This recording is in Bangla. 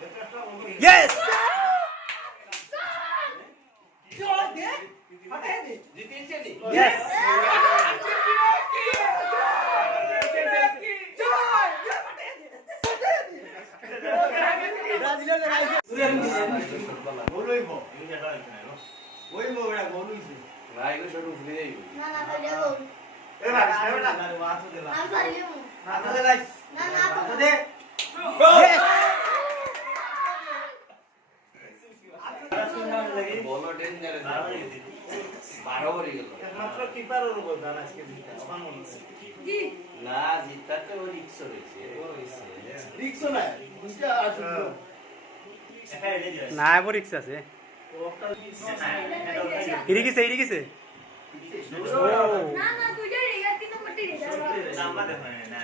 ইয়েস ইয়েস না এবার রিক্স আছে হিরি গেছে না না তুইটা রেগার কি নম্বরটি রেগার নাম্বার দেখো না